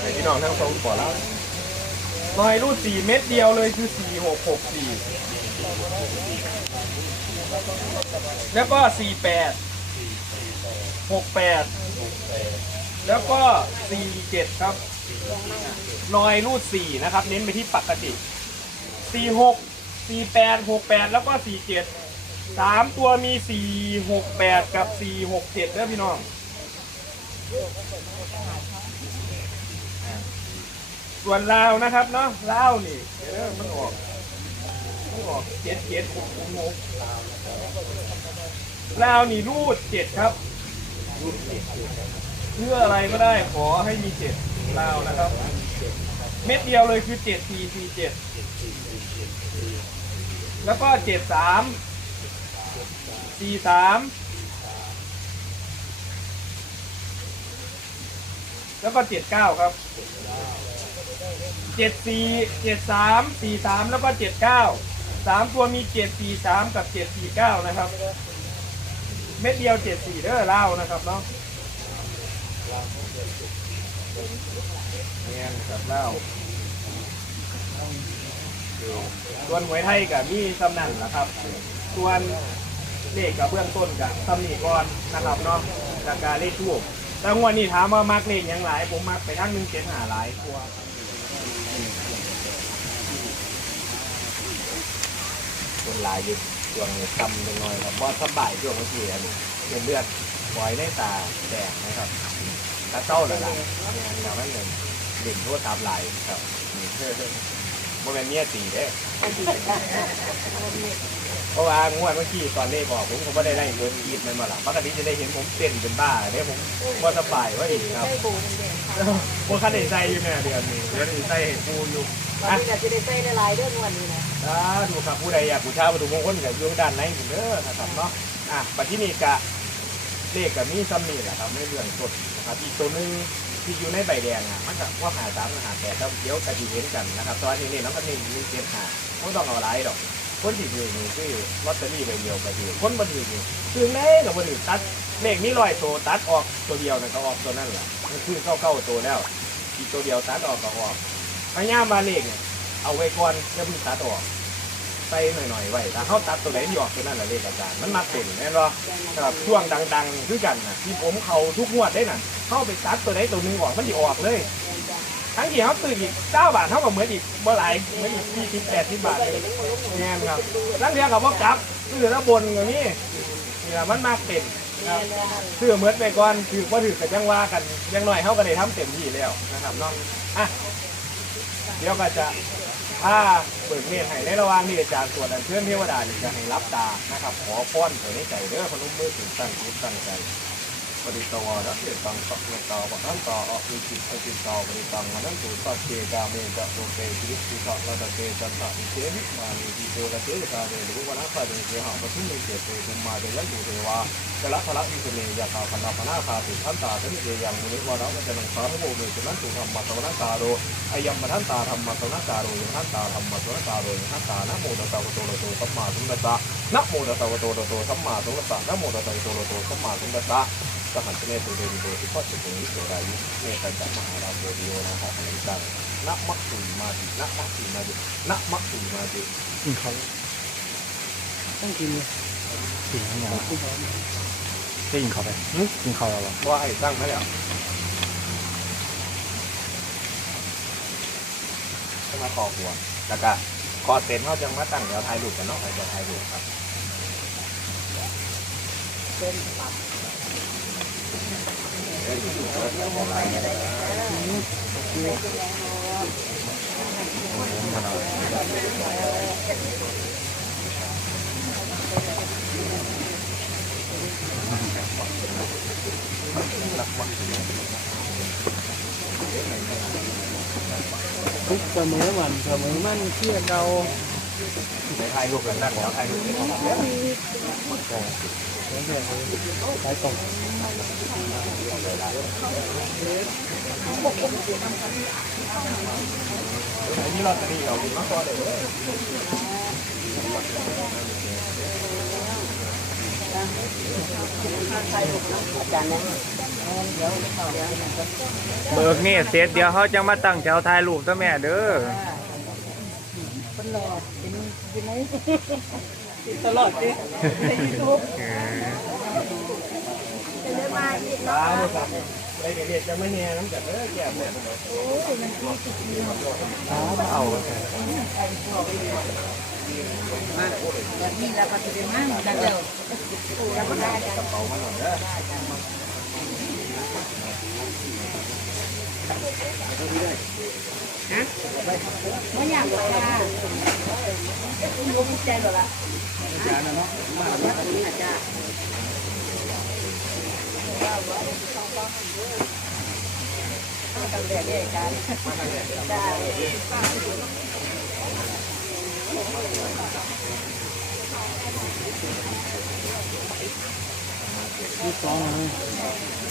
ไอพี่น้องทั้งสองก่อนแล้วลอยรูดสี่เม็ดเดียวเลยคือสี่หกหกสี่แล้วก็สี่แปดหกแปดแล้วก็สี่เจ็ดครับลอยรูดสี่นะครับ เน้นไปที่ปกติสี่หกสี่แปดหกแปดแล้วก็สี่เจ็ดสามตัวมีสี่หกแปดกับสี่หกเจ็ดเด้อพี่น้อง ส่วนลาวนะครับเนาะลาวนี่เดี๋ยวมันออกมันออกเจ็ดเจ็ดหกหกหกลาวนี่รูดเจ็ดครับเพื่ออะไรก็ได้ขอให้มีเจ็ดลาวนะครับ เม็ดเดียวเลยคือเจ็ดสี่สี่เจ็ดแล้วก็เจ็ดสามสี่สามแล้วก็เจ็ดเก้าครับ เจ็ดสี่เจ็ดสามสี่สามแล้วก็เจ็ดเก้าสามตัวมีเจ็ดสี่สามกับเจ็ดสี่เก้านะครับ เม็ดเดียวเจ็ดสี่เด้อเล่านะครับเนาะเนี่ยนะครับเล่าส่วนหวยไทยกับมีตำแหน่งนะครับ ส่วนเลขกับเบื้องต้นกับตำหนิก่อนนะครับเนาะจากการเลขทูบแต่งวดนี้ถามว่ามักเลขหยังหลาย ผมมักไปทั้งหนึ่งเจ็ดหาหลายกลั วคนลายอยู่ช่วงนี้ทำเป็นน้อยครับว่าสบายช่วงเมื่อกี้อันนี้เป็นเลือดปล่อยในตาแดงนะครับตาเต้าหลายๆเนี่ยเราไม่เงินเด่นทั่วตามลายครับนี่เพื่อโมเมนเมียตีเด้เพราะว่างวดเมื่อกี้ตอนเลขบอกผมผมไม่ได้ได้เงินยีดมันมาหรอกปกติจะได้เห็นผมเต้นเป็นบ้าเนี่ยผมว่าสบายว่าอีกครับใส่บูนเด่นค่ะว่าคันใจอยู่เนี่ยเดือนนี้เดือนนี้ใจปูอยู่ วันนี้ก็จะได้ใส่หลายๆเรื่องวันนี้นะอ่าดูครับผู้ใดอยากบูชาวัตถุมงคลกับอยู่ด้านในผมเด้อนะครับเนาะอะปัจจุบันกะเลขกับมีซัมนี่แหละครับในเรื่องสดนะครับอีกตัวหนึงที่อยู่ในใบแดงอะมันก็ว่าหาสามหาแปดแล้วเดี๋ยวกะทิเห็นกันนะครับตอนนี้เนี่ยน้องกันนี่มีเจ็ดหาไม่ต้องเอาหลายดอก คนที่ถือนี่คือลอตเตอรี่ใบเดียวก็ถือคนบันถือนี่คือแม่กับบันถือตัดเลขนี้ลอยตัวตัดออกตัวเดียวนั่นก็ออกตัวนั่นแหละมันคือเข้าเข้าตัวแล้ว อีกตัวเดียวตัดออกก็ออก พยายามมาเลขเนี่ยเอาไว้ก่อนอย่พิ่งตัดออกใส่หน่อยๆไว้ถ้าเขาตัดตัวไหนที่ออกตัวนั้นแหละเลขอาจารย์มันมักเป็นแน่นอนสำหรับช่วงดังๆคือกันนะที่ผมเขาทุกงวดได้น่ะเข้าไปตัดตัวไหนตัวหนึงออกมันจะออกเลยทั้งที่เขาตื่นอีกเก้าบาทเท่ากับเหมือนอีกเมื่อไหร่เหมือนอีกยี่สิบแปดสิบบาทเลยแง่ครับทั้งเทียกับว่ากลับซื้อแล้วบนอย่างนี้นี่แหละมันมากเป็นครับซื้อเหมือนไปก่อนถือว่าถือกับยังว่ากันยังหน่อยเขาก็ได้ทำเต็มที่แล้วนะครับเนาะอะ เดี๋ยวก็จะถ้าเปิดเทศให้ในระหว่างนี่อาจารย์สวดอันเชิญเทวดานี่จะให้รับตานะครับ ขอพรเผยในใจเด้อพนมมือถึงตั้งจิตตั้งใจ ปฏิตวาระเกิดตังสัพเพตาปะทันตาอภิจิตปฏิตาปฏิตังมนันตุสัพเพกาเมจะโลเกจิริสิกะระตะเตจันทะอิเทมิมานิทิโตระเตกาเดลุวนาคาเดเสหะปะทุมเมเกเตตุมมาเดยันตุเทวาจะละทละอิสเมยะคาพนาพนาคาติทันตาทนิเยยังมุนิวาระจะนังสาธุโมเมจะนันตุธรรมะตวนาคาโรอายัมมทันตาธรรมะสนกาโรยทันตาธรรมะสนกาโรยทันตานะโมตัสสะวะโตโรโตสัมมาสัมพุทธะนะโมตัสสะวะโตโรโตสัมมาสัมพุทธะนะโมตัสสะวะโตโรโตสัมมาสัมพุทธะ สหันตเนตุเดนิโดทิพัสสุนิโสรายุเมตันจะมหาราโบดิโอนะฮะขณิตังนะมัคสุมาตินะมัคสุมาตินะมัคสุมาติกินเขาต้องกินเลยกินทั้งอย่างได้ยินเขาไปกินเขาแล้วว่าให้ตั้งมาแล้วจะมาคอหัวแล้วก็คอเต็นเขาจะมาตั้งเดี๋ยวถ่ายรูปกันเนาะใครจะถ่ายรูปครับเต็นปั๊บ ทุกเสมอวันเสมอมันเชื่อเราไปถ่ายรูปกันนั่งแล้วถ่ายรูปกันแล้วแต่ ใช้ตรงอันนี้ลอตเตอรี่เราดีมากกว่าเลยเบิกนี่เสร็จเดี๋ยวเขาจะมาตั้งแถวถ่ายรูปตัวแม่เด้อคนหล่อเป็นเป็นไง ติดตลอดเลยในยูทูบเออเป็นเรื่องมาอีกตาเลยครับไอ้เด็กๆจะไม่แน่น้ำจัดเด้อแก่หมดเลยโอ้ยมันมีติดอยู่เอาแบบนี้แล้วก็จะเป็นมั่งแล้วเดี๋ยวแล้วก็ได้กัน ฮะไม่อยากไปค่ะรู้ใจหรอล่ะอาจารย์นะเนาะมาแล้วก็นี่อาจารย์ตั้งแต่เด็กกันได้ยี่สองก็เดือนอยู่นี่ก็ก็ซื้อเขาได้เหล็กน้องกวยซื้อมาเลยใช่ดีได้บ่หมื่นนอกที่ผมซื้อครับก็แพงกันสองร้อยครับซื้อเสมอมันเสมอมันเที่ยเก่าเดี๋ยวไอ้ต่อแถวนะ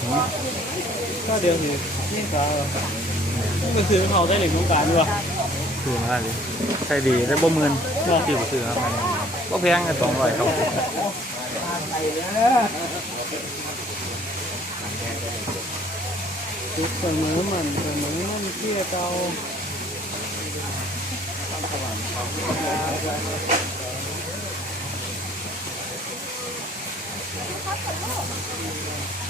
ครับเด้อต่อแถวเลยนะครับจะถ่ายรูปไหนได้ครับตั้งแถวอีกได้ไ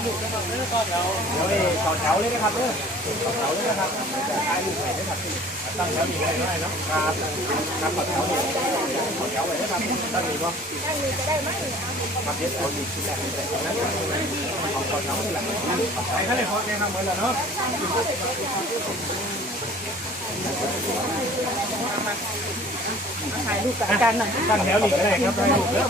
ถวนี่ต่อแถวเลยนะครับตั้งนี่ก็ครับเดี๋ยวเอาอีกทีแรกนั้นเอาต่อแถวนี่แหละไอ้ท่านเลยพอแนะนำเหมือนแล้วเนาะถ่ายรูปกับอาจารย์หน่อยตั้งแถวนี่ก็ได้ครับถ่ายรูปเด้อ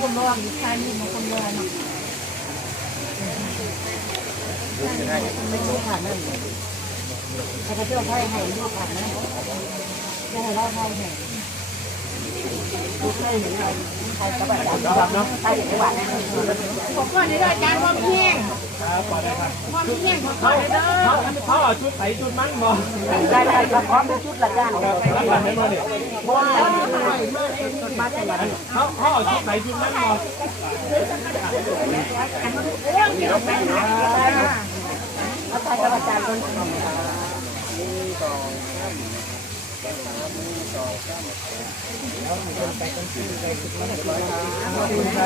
คนรอมีใครมีมาคนรอเนาะไม่รู้ผ่านนั่นถ้าพระเจ้าให้ให้รู้ผ่านนั่นจะให้เราให้ให้ดูให้หรือไงใครก็แบบนั้นเนาะใครอย่างนี้หวานนะผมก่อนนี้ด้วยอาจารย์ความเพียงครับก่อนเลยครับความเพียงของก่อนเลยเด้อเขาเขาเอาชุดใส่ชุดมั้งบ่ได้ได้ครับพร้อมเป็นชุดละจ้าครับรับบัตรให้มาเนี่ยบ้านชุดมาแต่ละเขาเขาเอาชุดใส่ชุดมั้งบ่เอาใครกับอาจารย์คน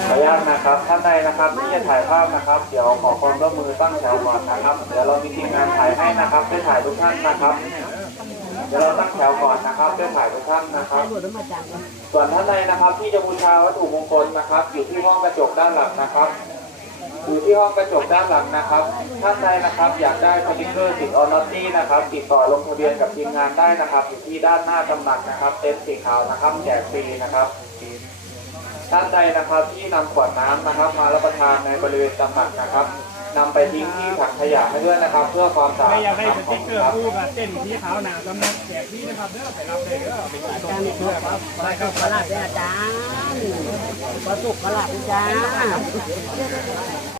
ขออนุญาตนะครับ ท่านใดนะครับที่จะถ่ายภาพนะครับ เดี๋ยวขอความร่วมมือตั้งแถวก่อนนะครับ เดี๋ยวเรามีทีมงานถ่ายให้นะครับได้ถ่ายทุกท่านนะครับ เดี๋ยวเราตั้งแถวก่อนนะครับได้ถ่ายทุกท่านนะครับ ส่วนท่านใดนะครับที่จะบูชาวัตถุมงคลนะครับ อยู่ที่ห้องกระจกด้านหลังนะครับ อยู่ที่ห้องกระจกด้านหลังนะครับ ท่านใดนะครับอยากได้สติกเกอร์ติดออนอตตี้นะครับ ติดต่อลงทะเบียนกับทีมงานได้นะครับ อยู่ที่ด้านหน้าตำหนักนะครับ เต็นท์สีขาวนะครับแจกฟรีนะครับ ท่านใดนะครับที่นำขวดน้ำนะครับ มารับประทานในบริเวณตำหนักนะครับ นำไปทิ้งที่ถังขยะให้ด้วยนะครับ เพื่อความสะอาดไม่อยากได้สติ๊กเกอร์คู่กับเต้นที่ขาวหนาสำนักแจกที่นะครับเด้อไปรับเลยเด้อไปขายตรงนี้ครับไปครับขลาดอาจารย์ขอสุขขลาดจ้า